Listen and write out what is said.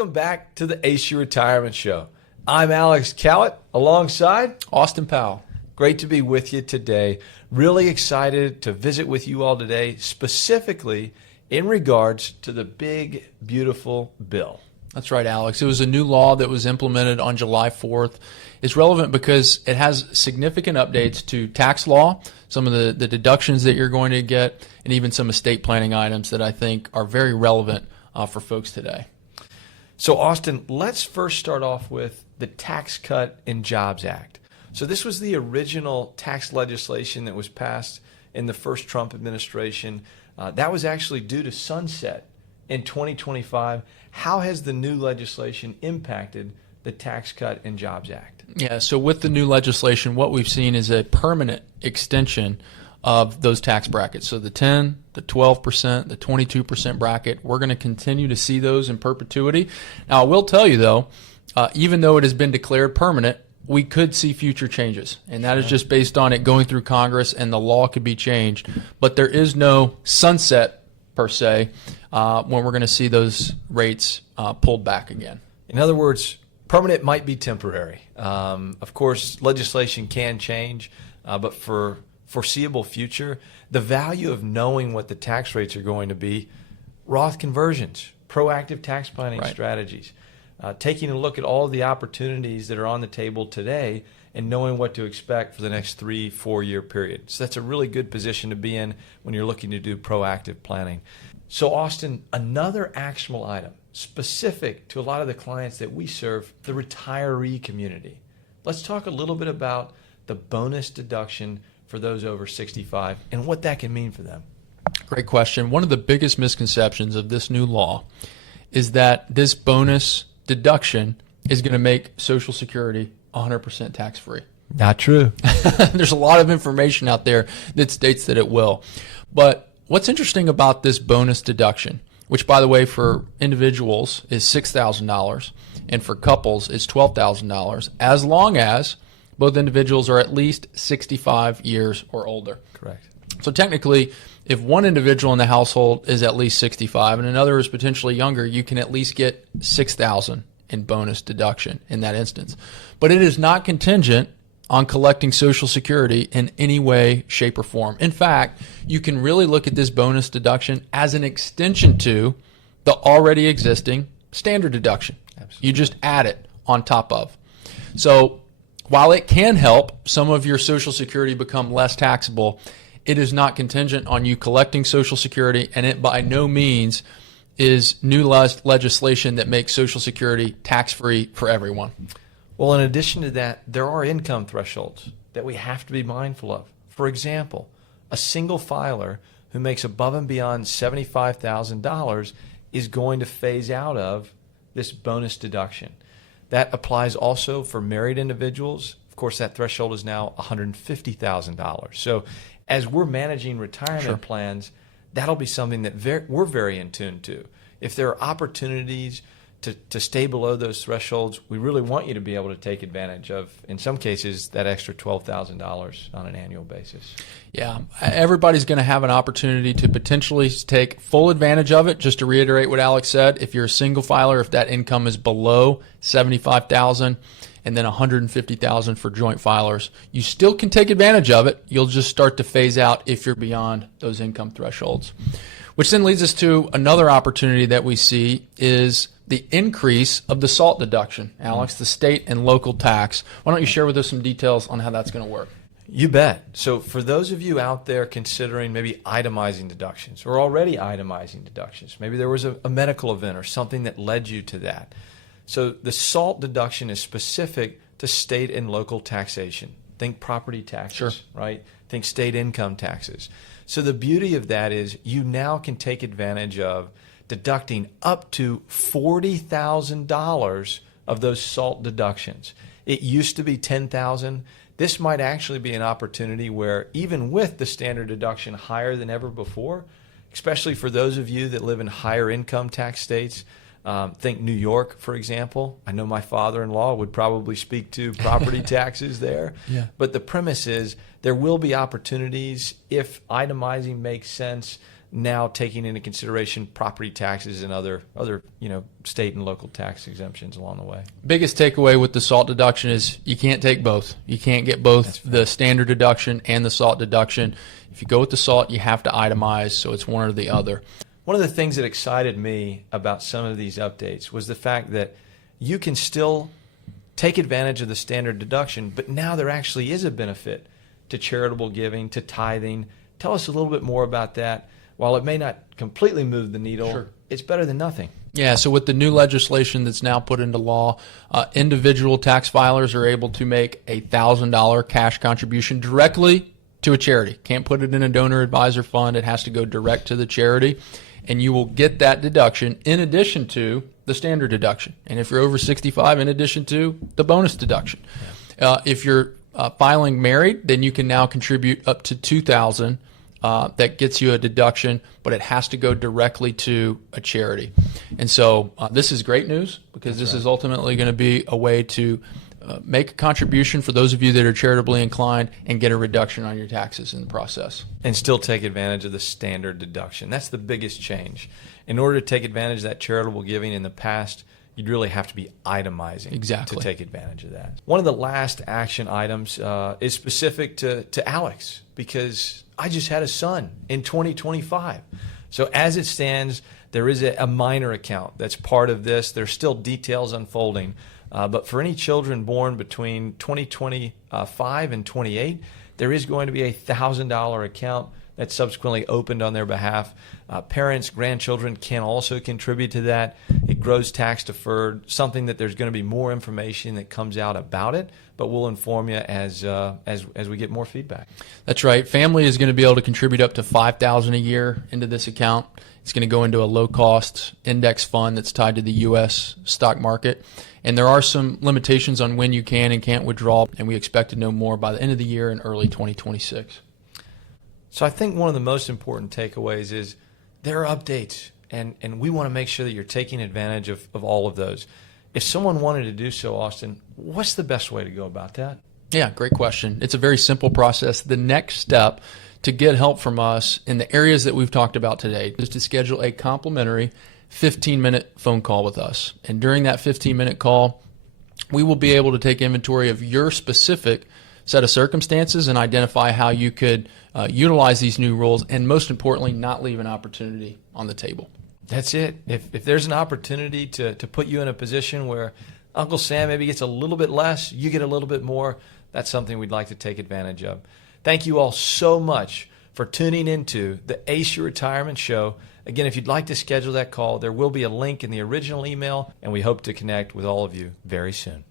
welcome back to the AC Retirement Show. I'm Alex Calott alongside Austin Powell. Great to be with you today. Really excited to visit with you all today, specifically in regards to the big, beautiful bill. That's right, Alex. It was a new law that was implemented on July 4th. It's relevant because it has significant updates to tax law, some of the deductions that you're going to get, and even some estate planning items that I think are very relevant for folks today. So, Austin, let's first start off with the Tax Cut and Jobs Act. So this was the original tax legislation that was passed in the first Trump administration. That was actually due to sunset in 2025. How has the new legislation impacted the Tax Cut and Jobs Act? Yeah, so with the new legislation, what we've seen is a permanent extension of those tax brackets. So the 10, the 12%, the 22% bracket, we're going to continue to see those in perpetuity. Now, I will tell you, though, even though it has been declared permanent, we could see future changes, and that is just based on it going through Congress, and the law could be changed. But there is no sunset, per se, when we're going to see those rates pulled back again. In other words, permanent might be temporary. Of course, legislation can change, but for foreseeable future, the value of knowing what the tax rates are going to be, Roth conversions, proactive tax planning strategies, taking a look at all of the opportunities that are on the table today and knowing what to expect for the next 3-4 year period. So that's a really good position to be in when you're looking to do proactive planning. So Austin, another actionable item specific to a lot of the clients that we serve, the retiree community. Let's talk a little bit about the bonus deduction for those over 65 and what that can mean for them. Great question. One of the biggest misconceptions of this new law is that this bonus deduction is going to make Social Security 100% tax-free. Not true. There's a lot of information out there that states that it will. But what's interesting about this bonus deduction, which, by the way, for individuals is $6,000 and for couples is $12,000, as long as both individuals are at least 65 years or older. Correct. So technically, if one individual in the household is at least 65 and another is potentially younger, you can at least get $6,000 in bonus deduction in that instance. But it is not contingent on collecting Social Security in any way, shape, or form. In fact, you can really look at this bonus deduction as an extension to the already existing standard deduction. Absolutely. You just add it on top of. So while it can help some of your Social Security become less taxable, it is not contingent on you collecting Social Security, and it by no means is new legislation that makes Social Security tax-free for everyone. Well, in addition to that, there are income thresholds that we have to be mindful of. For example, a single filer who makes above and beyond $75,000 is going to phase out of this bonus deduction. That applies also for married individuals. Of course, that threshold is now $150,000. So as we're managing retirement plans, that'll be something that we're very in tune to. If there are opportunities to stay below those thresholds, we really want you to be able to take advantage of, in some cases, that extra $12,000 on an annual basis. Yeah, everybody's going to have an opportunity to potentially take full advantage of it. Just to reiterate what Alex said, if you're a single filer, if that income is below $75,000 and then $150,000 for joint filers, you still can take advantage of it. You'll just start to phase out if you're beyond those income thresholds. Which then leads us to another opportunity that we see is the increase of the SALT deduction. Alex, the state and local tax. Why don't you share with us some details on how that's going to work? You bet. So for those of you out there considering maybe itemizing deductions or already itemizing deductions, maybe there was a medical event or something that led you to that. So the SALT deduction is specific to state and local taxation. Think property taxes, right? Think state income taxes. So the beauty of that is you now can take advantage of deducting up to $40,000 of those SALT deductions. It used to be $10,000. This might actually be an opportunity where even with the standard deduction higher than ever before, especially for those of you that live in higher income tax states, think New York, for example. I know my father-in-law would probably speak to property taxes there. Yeah. But the premise is there will be opportunities if itemizing makes sense. now taking into consideration property taxes and other state and local tax exemptions along the way. Biggest takeaway with the SALT deduction is you can't take both. You can't get both the standard deduction and the SALT deduction. If you go with the SALT, you have to itemize, so it's one or the other. One of the things that excited me about some of these updates was the fact that you can still take advantage of the standard deduction, but now there actually is a benefit to charitable giving, to tithing. Tell us a little bit more about that. While it may not completely move the needle, Sure, it's better than nothing. Yeah, so with the new legislation that's now put into law, individual tax filers are able to make a $1,000 cash contribution directly to a charity. Can't put it in a donor advisor fund. It has to go direct to the charity. And you will get that deduction in addition to the standard deduction. And if you're over 65, in addition to the bonus deduction. If you're filing married, then you can now contribute up to $2,000. That gets you a deduction, but it has to go directly to a charity. And so this is great news because this is ultimately going to be a way to make a contribution for those of you that are charitably inclined and get a reduction on your taxes in the process. And still take advantage of the standard deduction. That's the biggest change. In order to take advantage of that charitable giving in the past, you'd really have to be itemizing to take advantage of that. One of the last action items is specific to Alex, because I just had a son in 2025. So as it stands, there is a minor account that's part of this. There's still details unfolding. But for any children born between 2025 and 28, there is going to be a $1,000 account that's subsequently opened on their behalf. Parents, grandchildren can also contribute to that. It grows tax deferred, something that there's going to be more information that comes out about it, but we'll inform you as we get more feedback. That's right. Family is going to be able to contribute up to $5,000 a year into this account. It's going to go into a low-cost index fund that's tied to the U.S. stock market. And there are some limitations on when you can and can't withdraw, and we expect to know more by the end of the year in early 2026. So I think one of the most important takeaways is there are updates, and we want to make sure that you're taking advantage of all of those. If someone wanted to do so, Austin, what's the best way to go about that? Yeah, great question. It's a very simple process. The next step to get help from us in the areas that we've talked about today is to schedule a complimentary 15-minute phone call with us. And during that 15-minute call, we will be able to take inventory of your specific set of circumstances and identify how you could utilize these new rules, and most importantly, not leave an opportunity on the table. That's it. If there's an opportunity to put you in a position where Uncle Sam maybe gets a little bit less, you get a little bit more, that's something we'd like to take advantage of. Thank you all so much for tuning into the Ace Your Retirement Show. Again, if you'd like to schedule that call, there will be a link in the original email, and we hope to connect with all of you very soon.